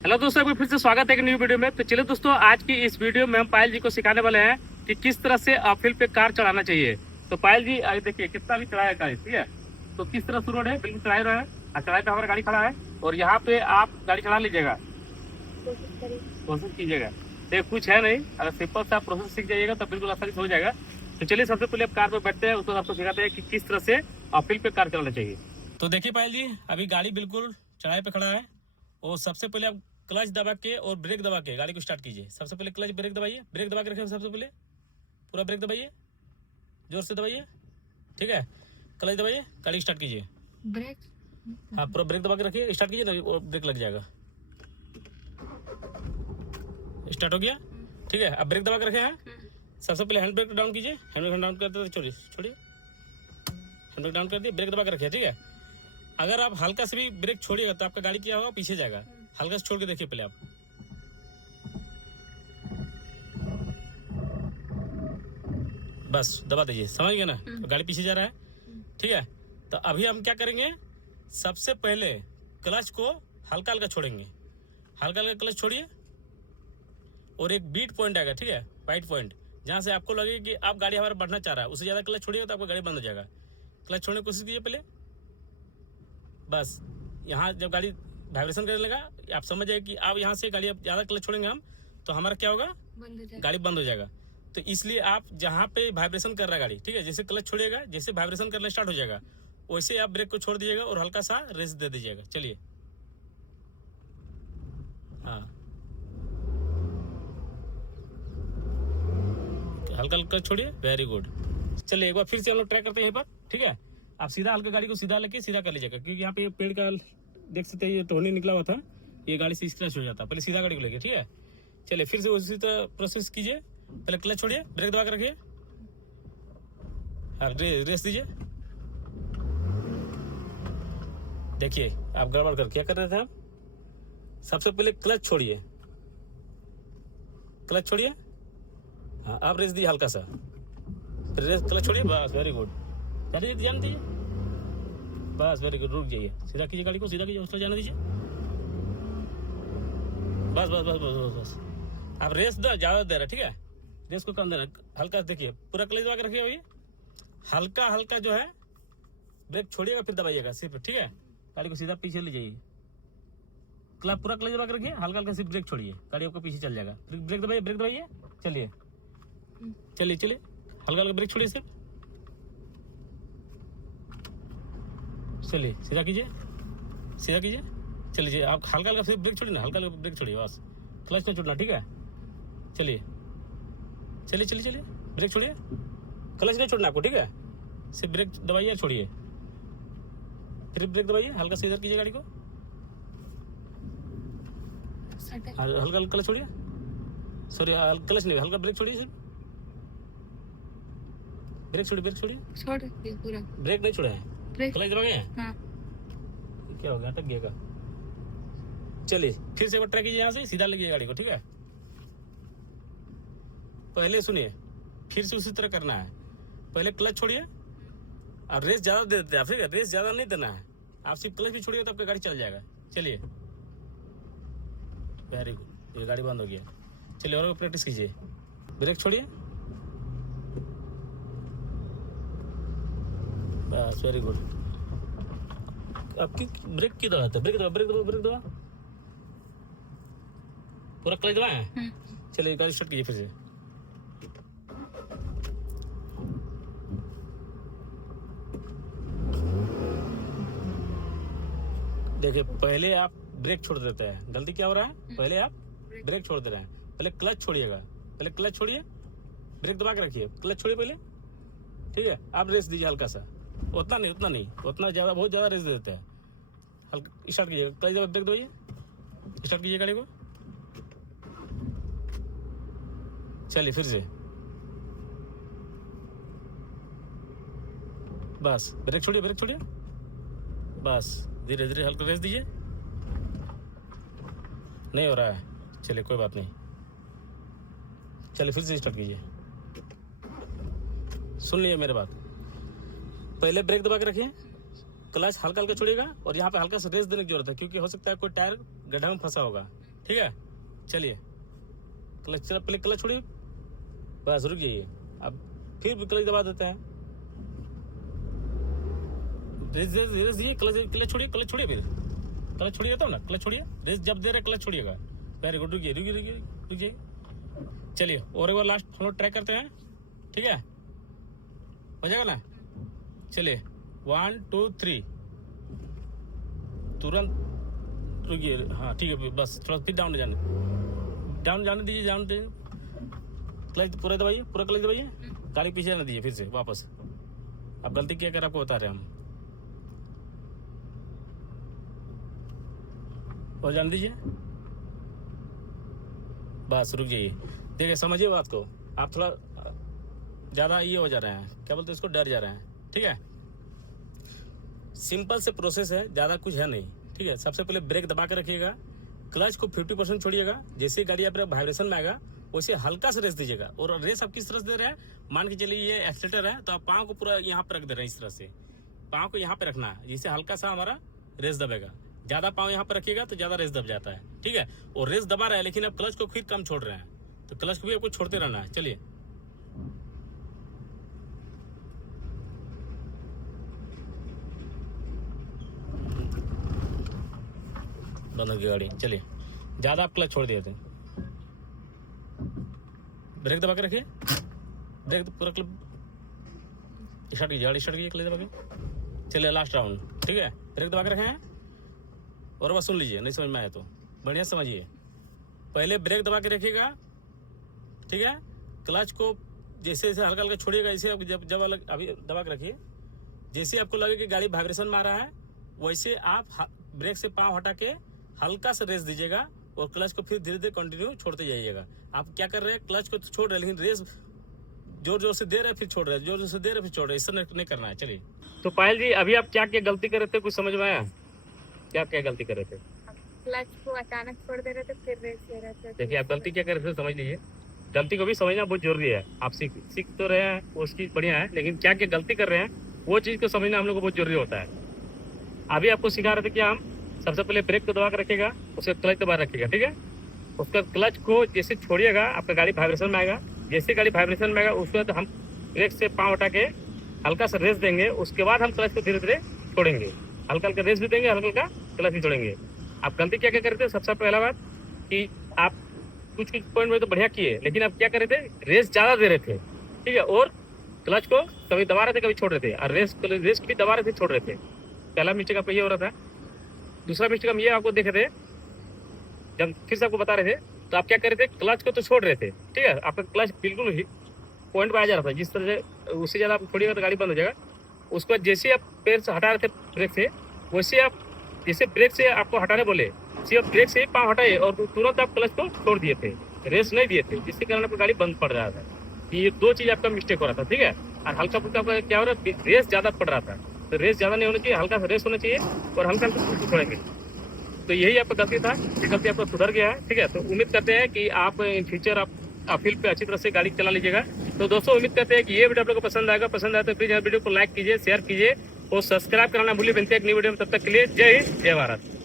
Hello दोस्तों, एक बार फिर से स्वागत है एक न्यू वीडियो में। तो चलिए दोस्तों, आज की इस वीडियो में हम पायल जी को सिखाने वाले हैं कि किस तरह से अपहिल पे कार चढ़ाना चाहिए। तो पायल जी आगे देखिए कितना भी चढ़ाया कार, ठीक है। तो किस तरह से रोड है, बिल्कुल चढ़ाई रहा है और चढ़ाई पे हमारा गाड़ी खड़ा है और यहाँ पे आप गाड़ी चढ़ा लीजिएगा, कोशिश कीजिएगा। तो कुछ है नहीं, अगर सिंपल से आप प्रोसेस सीख जाइएगा तो बिल्कुल आसानी से हो जाएगा। तो चलिए सबसे पहले आप कार पे बैठते हैं, उसको आपको सिखाते हैं कि किस तरह से अपहिल पे कार चलाना चाहिए। तो देखिए पायल जी, अभी गाड़ी बिल्कुल चढ़ाई पे खड़ा है और सबसे पहले आप क्लच दबा के और ब्रेक दबा के गाड़ी को स्टार्ट कीजिए। सबसे पहले क्लच ब्रेक दबाइए, ब्रेक दबा के रखिए। सबसे पहले पूरा ब्रेक दबाइए, जोर से दबाइए, ठीक है। क्लच दबाइए, गाड़ी स्टार्ट कीजिए। ब्रेक, हाँ पूरा ब्रेक दबा के रखिए, स्टार्ट कीजिए ना, और ब्रेक लग जाएगा। स्टार्ट हो गया, ठीक है। अब ब्रेक दबा के रखे हैं। सबसे पहले हैंड ब्रेक डाउन कीजिए, हैंड ब्रेक डाउन करते छोड़िए छोड़िए, हैंड ब्रेक डाउन कर दिए, ब्रेक दबा के रखिए, ठीक है। अगर आप हल्का से भी ब्रेक छोड़िएगा तो आपका गाड़ी क्या होगा, पीछे जाएगा। हल्का से छोड़ के देखिए पहले आप, बस दबा दीजिए, समझ गए ना। तो गाड़ी पीछे जा रहा है, ठीक है। तो अभी हम क्या करेंगे, सबसे पहले क्लच को हल्का हल्का छोड़ेंगे। हल्का हल्का क्लच छोड़िए और एक बीट पॉइंट आएगा, ठीक है, वाइट पॉइंट, जहाँ से आपको लगे कि आप गाड़ी हमारा बढ़ना चाह रहा है, उससे ज़्यादा क्लच छोड़िएगा तो आपका गाड़ी बंद हो जाएगा। क्लच छोड़ने की कोशिश कीजिए पहले, बस। यहाँ जब गाड़ी वाइब्रेशन करने लगा, आप समझ जाए कि आप यहाँ से गाड़ी ज़्यादा क्लच छोड़ेंगे हम तो हमारा क्या होगा, गाड़ी बंद हो जाएगा। तो इसलिए आप जहाँ पे वाइब्रेशन कर रहा है गाड़ी, ठीक है, जैसे क्लच छोड़िएगा, जैसे वाइब्रेशन करना स्टार्ट हो जाएगा वैसे आप ब्रेक को छोड़ दीजिएगा और हल्का सा रेस दे दीजिएगा। चलिए, हाँ हल्का हल्का छोड़िए, वेरी गुड। चलिए एक बार फिर से हम लोग ट्राई करते हैं यहाँ पर, ठीक है। आप सीधा हल्का गाड़ी को सीधा लेके सीधा कर लीजिएगा, क्योंकि यहाँ पे पेड़ का देख सकते हैं, ये टोनी निकला हुआ था, ये गाड़ी से स्क्रैच हो जाता है। पहले सीधा गाड़ी को लेके, ठीक है। चलिए फिर से उसी तरह प्रोसेस कीजिए। पहले क्लच छोड़िए, ब्रेक दबा के रखिए, हाँ रेस दीजिए। देखिए आप गड़बड़ कर क्या कर रहे थे आप। सबसे पहले क्लच छोड़िए, क्लच छोड़िए, हाँ आप रेस दीजिए हल्का सा, रेस क्लच छोड़िए, बस वेरी गुड। ध्यान दीजिए, बस वेरी गुड। रुक जाइए, सीधा कीजिए गाड़ी को, सीधा कीजिए, उसको जाने दीजिए, बस बस बस बस बस बस। आप रेस दो, ज़्यादा दे रहा, ठीक है, रेस को कम देना, हल्का देखिए, पूरा क्लच दबा के रखिए। अभी हल्का हल्का जो है ब्रेक छोड़िएगा, फिर दबाइएगा सिर्फ, ठीक है। गाड़ी को सीधा पीछे ले जाइए, क्लब पूरा क्लच दबा के रखिए, हल्का हल्का सिर्फ ब्रेक छोड़िए, गाड़ी आपको पीछे चल जाएगा। फिर ब्रेक दबाइए, ब्रेक दबाइए, चलिए चलिए चलिए, हल्का हल्का ब्रेक छोड़िए सिर्फ, चलिए सीधा कीजिए, सीधा कीजिए, चलिए आप हल्का हल्का सिर्फ ब्रेक छोड़िए ना, हल्का हल्का ब्रेक छोड़िए, बस क्लच नहीं छोड़ना, ठीक है। चलिए चलिए चलिए चलिए, ब्रेक छोड़िए, क्लच नहीं छोड़ना आपको, ठीक है। सिर्फ ब्रेक दबाइए, छोड़िए, फिर ब्रेक दबाइए, हल्का से इधर कीजिए गाड़ी को, हल्का हल्का क्लच छोड़िए, सॉरी क्लच नहीं, हल्का ब्रेक छोड़िए, सिर्फ ब्रेक छोड़िए, ब्रेक छोड़िए, छोड़ दिया पूरा। ब्रेक नहीं छोड़ा है, ब्रेक, क्लच दबा गए, हाँ। क्या हो गया, अटक गया। चलिए फिर से एक बार ट्राई कीजिए, यहाँ से सीधा लगिए गाड़ी को, ठीक है। पहले सुनिए, फिर से उसी तरह करना है। पहले क्लच छोड़िए और रेस ज्यादा दे देते हैं, फिर रेस ज्यादा नहीं देना है, आप सिर्फ क्लच भी छोड़िए तो आपकी गाड़ी चल जाएगा। चलिए वेरी गुड, ये गाड़ी बंद हो गया। चलिए और प्रैक्टिस कीजिए, ब्रेक छोड़िए, बस वेरी गुड। आपकी ब्रेक की दबा है, ब्रेक दबा, ब्रेक दबा, ब्रेक दबा, पूरा क्लच दबा है। चलिए गाड़ी स्टार्ट कीजिए फिर से, देखिए पहले आप ब्रेक छोड़ देते हैं, गलती क्या हो रहा है, पहले आप ब्रेक छोड़ दे रहे हैं। पहले क्लच छोड़िएगा, पहले क्लच छोड़िए, ब्रेक दबा के रखिए, क्लच छोड़िए पहले, ठीक है। आप रेस दीजिए हल्का सा, उतना नहीं उतना नहीं, उतना ज्यादा, बहुत ज्यादा रेस दे देते हैं। हल्का स्टार्ट कीजिए, क्लच दबा, ब्रेक दबाइए, स्टार्ट कीजिए गाड़ी को, चलिए फिर से, बस ब्रेक छोड़िए, ब्रेक छोड़िए, बस धीरे धीरे हल्का रेस दीजिए, नहीं हो रहा है, चलिए कोई बात नहीं, चलिए फिर से स्टार्ट कीजिए। सुन लिए मेरे बात, पहले ब्रेक दबा के रखिए, क्लच हल्का हल्का छोड़िएगा और यहाँ पे हल्का सा रेस देने की जरूरत है, क्योंकि हो सकता है कोई टायर गड्ढा में फंसा होगा। ठीक है। चलिए क्लच, पहले क्लच छोड़िए, बस रुक जाइए। अब फिर क्लच दबा देते हैं, क्लच छोड़िए, क्लच छोड़िए, फिर क्लच छोड़िए तब ना, क्लच छोड़िए, रेस जब दे रहे क्लच छोड़िएगा। वेरी गुड, रुकिए रुकिए रुकिए रुकिए। चलिए और एक बार लास्ट हम लोग ट्राई करते हैं, ठीक है, हो जाएगा ना। चलिए 1 2 3, तुरंत रुकिए, हाँ ठीक है, बस थोड़ा फिर डाउन जाने दीजिए, जाने दीजिए। क्लच पूरा दबाइए, पूरा क्लच दबाइए, गाड़ी पीछे ना दीजिए, फिर से वापस। अब गलती क्या कर आपको बता रहे हैं हम, और जान दीजिए, बस रुक जाइए। देखिए समझिए बात को, आप थोड़ा ज़्यादा ये हो जा रहे हैं, क्या बोलते हैं इसको, डर जा रहे हैं, ठीक है। सिंपल से प्रोसेस है, ज़्यादा कुछ है नहीं, ठीक है। सबसे पहले ब्रेक दबा के रखिएगा, क्लच को 50% छोड़िएगा, जैसे गाड़ी आप वाइब्रेशन में आएगा वैसे हल्का सा रेस दीजिएगा। और रेस आप किस तरह से दे रहे हैं, मान के चलिए ये एक्सीलेटर है तो आप पाँव को पूरा यहाँ पर रख दे रहे हैं, इस तरह से पाँव को यहाँ पे रखना है, जिससे हल्का सा हमारा रेस दबेगा। ज़्यादा पाँव यहाँ पर रखिएगा तो ज़्यादा रेस दब जाता है, ठीक है। और रेस दबा रहा है लेकिन अब क्लच को फिर कम छोड़ रहे हैं, तो क्लच को भी आपको छोड़ते रहना है। चलिए बंद हो गई गाड़ी। चलिए ज़्यादा आप क्लच छोड़ दिए थे, ब्रेक दबा के रखिए, ब्रेक तो पूरा क्लब स्टार्ट कीजिए, गाड़ी स्टार्ट कीजिए क्लच दबा के। चलिए लास्ट राउंड, ठीक है, ब्रेक दबा के रखें हैं। और बस सुन लीजिए, नहीं समझ में आया तो बढ़िया समझिए। पहले ब्रेक दबा के रखिएगा, ठीक है। क्लच को जैसे जैसे हल्का हल्का छोड़िएगा, जैसे जब अभी दबा के रखिए, जैसे आपको लगे कि गाड़ी वाइब्रेशन में आ रहा है वैसे आप ब्रेक से पाँव हटा के हल्का सा रेस दीजिएगा और क्लच को फिर धीरे धीरे कंटिन्यू छोड़ते जाइएगा। आप क्या कर रहे हैं, क्लच को तो छोड़ रहे हैं लेकिन रेस जोर जोर से दे रहे फिर छोड़ रहे हैं, जोर जोर से दे रहे फिर छोड़ रहे हैं, इससे नहीं करना है। चलिए तो पायल जी अभी आप क्या क्या गलती कर रहे थे, कुछ समझ में आया, क्या क्या गलती कर रहे थे? क्लच को अचानक छोड़ दे रहे थे, फिर रेस दे रहे थे। देखिए आप गलती क्या कर रहे थे समझ लीजिए, गलती को भी समझना बहुत जरूरी है। आप सीख तो रहे हैं उसकी बढ़िया है, लेकिन क्या क्या गलती कर रहे हैं वो चीज़ को समझना हम लोग को बहुत जरूरी होता है। अभी आपको सिखा रहे थे कि हम सबसे पहले ब्रेक को दबा कर रखिएगा, उसका क्लच दबा रखिएगा, ठीक है। उसका क्लच को जैसे छोड़िएगा आपका गाड़ी वाइब्रेशन में आएगा, जैसे गाड़ी वाइब्रेशन में आएगा उसके बाद हम ब्रेक से पाँव हटा के हल्का सा रेस देंगे, उसके बाद हम क्लच को धीरे धीरे छोड़ेंगे, हल्का हल्का रेस भी देंगे, हल्का हल्का क्लच भी छोड़ेंगे। आप गलती क्या क्या करते थे, सबसे पहला बात कि आप कुछ पॉइंट में तो बढ़िया किए, लेकिन आप क्या कर रहे थे, रेस ज़्यादा दे रहे थे, ठीक है, और क्लच को कभी दबा रहे थे कभी छोड़ रहे थे, और रेस भी दबा रहे थे छोड़ रहे थे। पहला मिस्टेक आपका ये हो रहा था। दूसरा मिस्टेक हम ये आपको देख रहे थे, जब फिर से आपको बता रहे थे तो आप क्या कर रहे थे, क्लच को तो छोड़ रहे थे, ठीक है, आपका क्लच बिल्कुल ही पॉइंट पर आ जा रहा था, जिस तरह से उससे ज़्यादा आप छोड़िएगा तो गाड़ी बंद हो जाएगा। उसके बाद जैसे आप पैर से हटा रहे थे ब्रेक से, वैसे आप जैसे ब्रेक से आपको हटाने बोले सिर्फ ब्रेक से ही पाँव हटाए और तुरंत आप क्लच को छोड़ दिए थे, रेस नहीं दिए थे, जिसके कारण आपकी गाड़ी बंद पड़ रहा था। ये दो चीज़ आपका मिस्टेक हो रहा था, ठीक है। और हल्का फुल्का आपका क्या हो रहा है, रेस ज़्यादा पड़ रहा था, तो रेस ज़्यादा नहीं होना चाहिए, हल्का सा रेस होना चाहिए और हल्का हल्का छोड़ेंगे। तो यही आपका गलती था, ये गलती आपको सुधर गया है, ठीक है। तो उम्मीद करते हैं कि आप इन फ्यूचर आप फील्ड पे अच्छी तरह से गाड़ी चला लीजिएगा। तो दोस्तों उम्मीद करते हैं कि ये वीडियो आप लोगों को पसंद आएगा, पसंद आए तो प्लीज़ वीडियो को लाइक कीजिए, शेयर कीजिए और सब्सक्राइब कराना भूलिए। बनते हैं एक नई वीडियो में, तब तक के लिए जय हिंद जय भारत।